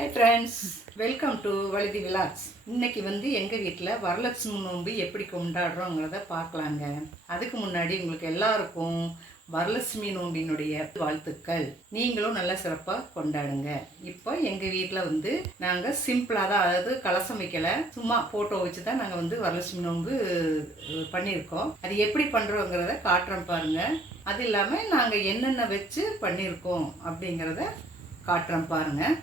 Hi friends, welcome to Vazhuthi vlogs. இன்றைக்கி எங்கள் வீட்டில் வரலட்சுமி நோன்பு எப்படி கொண்டாடுறோங்கிறத பார்க்கலாங்க. அதுக்கு முன்னாடி உங்களுக்கு எல்லாருக்கும் வரலட்சுமி நோம்பினுடைய வாழ்த்துக்கள். நீங்களும் நல்லா சிறப்பாக கொண்டாடுங்க. இப்போ எங்கள் வீட்டில் நாங்கள் சிம்பிளாக தான், அதாவது கலசம் வைக்கலை, சும்மா ஃபோட்டோ வச்சு தான் நாங்கள் வரலட்சுமி நோன்பு பண்ணியிருக்கோம். அது எப்படி பண்ணுறோங்கிறத காட்டுறோம் பாருங்கள். அது இல்லாமல் நாங்கள் என்னென்ன வச்சு பண்ணியிருக்கோம் அப்படிங்கிறத காட்டுறோம் பாருங்கள்.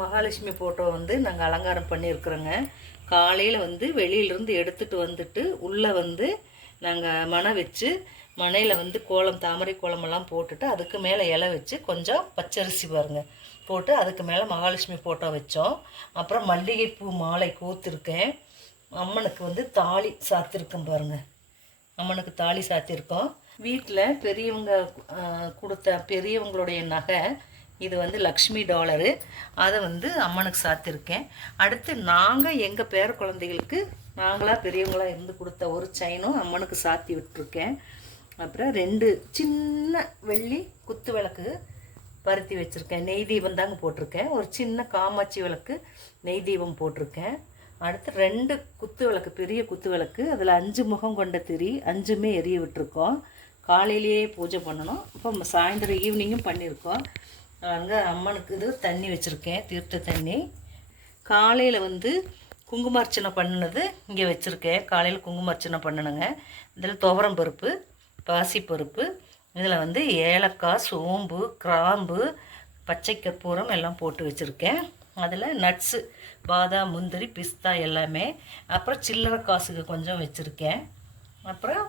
மகாலட்சுமி ஃபோட்டோ நாங்கள் அலங்காரம் பண்ணியிருக்கிறோங்க. காலையில் வெளியிலேருந்து எடுத்துகிட்டு வந்துட்டு உள்ளே நாங்கள் மணை வச்சு, மனையில் கோலம், தாமரை கோலமெல்லாம் போட்டுட்டு அதுக்கு மேலே இலை வச்சு கொஞ்சம் பச்சரிசி பாருங்கள் போட்டு அதுக்கு மேலே மகாலட்சுமி ஃபோட்டோ வச்சோம். அப்புறம் மல்லிகைப்பூ மாலை கோத்துருக்கேன். அம்மனுக்கு தாலி சாத்திருக்கேன் பாருங்கள். அம்மனுக்கு தாலி சாத்தியிருக்கோம். வீட்டில் பெரியவங்க கொடுத்த பெரியவங்களுடைய நகை இது லக்ஷ்மி டாலரு, அதை அம்மனுக்கு சாத்திருக்கேன். அடுத்து நாங்கள் எங்கள் பேர குழந்தைகளுக்கு நாங்களாக பெரியவங்களாக இருந்து கொடுத்த ஒரு செயினும் அம்மனுக்கு சாத்தி விட்டுருக்கேன். அப்புறம் 2 சின்ன வெள்ளி குத்து விளக்கு பருத்தி வச்சுருக்கேன். நெய் தீபம் தாங்க போட்டிருக்கேன். ஒரு சின்ன காமாட்சி விளக்கு நெய் தீபம் போட்டிருக்கேன். அடுத்து 2 குத்து விளக்கு, பெரிய குத்து விளக்கு, அதில் 5 முகம் கொண்ட திரி 5மே எரிய விட்டுருக்கோம். காலையிலேயே பூஜை பண்ணணும். இப்போ சாயந்தரம் ஈவினிங்கும் பண்ணியிருக்கோம். அங்கே அம்மனுக்கு தண்ணி வச்சுருக்கேன், தீர்த்த தண்ணி. காலையில் குங்குமார்ச்சனை பண்ணினது இங்கே வச்சுருக்கேன். காலையில் குங்குமார்ச்சனை பண்ணணுங்க. இதில் துவரம் பருப்பு, பாசிப்பருப்பு, இதில் ஏலக்காய், சோம்பு, கிராம்பு, பச்சை கற்பூரம் எல்லாம் போட்டு வச்சுருக்கேன். அதில் நட்ஸு, பாதாம், முந்திரி, பிஸ்தா எல்லாமே. அப்புறம் சில்லறை காசுக்கு கொஞ்சம் வச்சுருக்கேன். அப்புறம்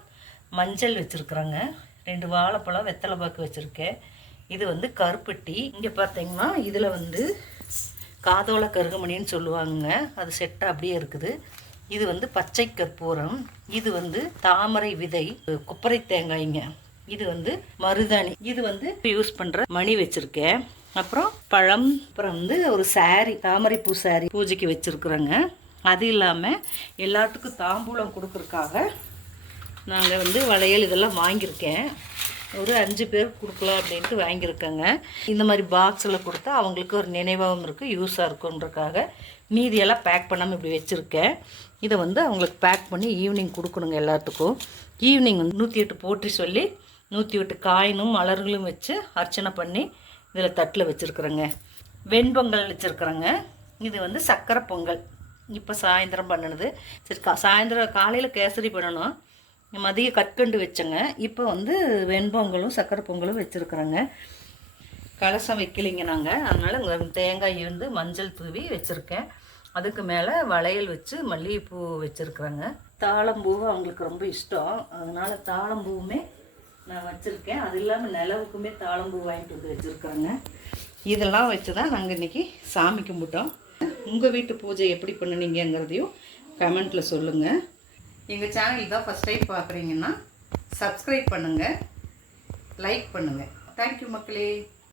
மஞ்சள் வச்சுருக்குறேங்க. 2 வாழைப்பழம், வெத்தலை பாக்கு வச்சுருக்கேன். இது கருப்பட்டி. இங்கே பார்த்தீங்கன்னா இதில் காதோல கருகமணின்னு சொல்லுவாங்க. அது செட்டாக அப்படியே இருக்குது. இது பச்சை கற்பூரம். இது தாமரை விதை, கொப்பரை தேங்காய்ங்க. இது மருதாணி. இது யூஸ் பண்ணுற மணி வச்சுருக்கேன். அப்புறம் பழம். அப்புறம் ஒரு சாரி, தாமரை பூ சாரி பூஜைக்கு வச்சுருக்குறேங்க. அது இல்லாமல் எல்லாத்துக்கும் தாம்பூலம் கொடுக்குறக்காக நாங்கள் வளையல் இதெல்லாம் வாங்கியிருக்கேன். ஒரு 5 பேர் கொடுக்கலாம் அப்படின்ட்டு வாங்கியிருக்கேங்க. இந்த மாதிரி பாக்ஸில் கொடுத்தா அவங்களுக்கு ஒரு நினைவாகவும் இருக்குது, யூஸாக இருக்குன்றக்காக மீதியெல்லாம் பேக் பண்ணாமல் இப்படி வச்சுருக்கேன். இதை அவங்களுக்கு பேக் பண்ணி ஈவினிங் கொடுக்கணுங்க எல்லாத்துக்கும். ஈவினிங் 108 போற்றி சொல்லி 108 காயினும் மலர்களும் வச்சு அர்ச்சனை பண்ணி இதில் தட்டில் வச்சுருக்குறேங்க. வெண்பொங்கல் வச்சுருக்குறேங்க. இது வந்து சக்கரை பொங்கல். இப்போ சாயந்தரம் பண்ணினது. சரி, சாயந்தரம் காலையில் கேசரி பண்ணணும், மதியம் கற்கண்டு வச்சேங்க. இப்போ வந்து வெண்பொங்கலும் சக்கரை பொங்கலும் வச்சுருக்குறேங்க. கலசம் வைக்கலிங்க நாங்கள், அதனால் தேங்காய் வந்து மஞ்சள் தூவி வச்சுருக்கேன். அதுக்கு மேலே வளையல் வச்சு மல்லிகைப்பூ வச்சுருக்குறேங்க. தாழம்பூவு அவங்களுக்கு ரொம்ப இஷ்டம், அதனால் தாழம்பூவுமே நான் வச்சுருக்கேன். அது இல்லாமல் நிலவுக்குமே தாழம்பூ வாங்கிட்டு வந்து வச்சுருக்காங்க. இதெல்லாம் வச்சு தான் நாங்கள் இன்றைக்கி சாமி கும்பிட்டோம். உங்கள் வீட்டு பூஜை எப்படி பண்ணுனீங்கிறதையும் கமெண்ட்டில் சொல்லுங்கள். எங்கள் சேனல் தான் ஃபஸ்ட் டைம் பார்க்குறீங்கன்னா சப்ஸ்கிரைப் பண்ணுங்கள், லைக் பண்ணுங்கள். தேங்க்யூ மக்களே.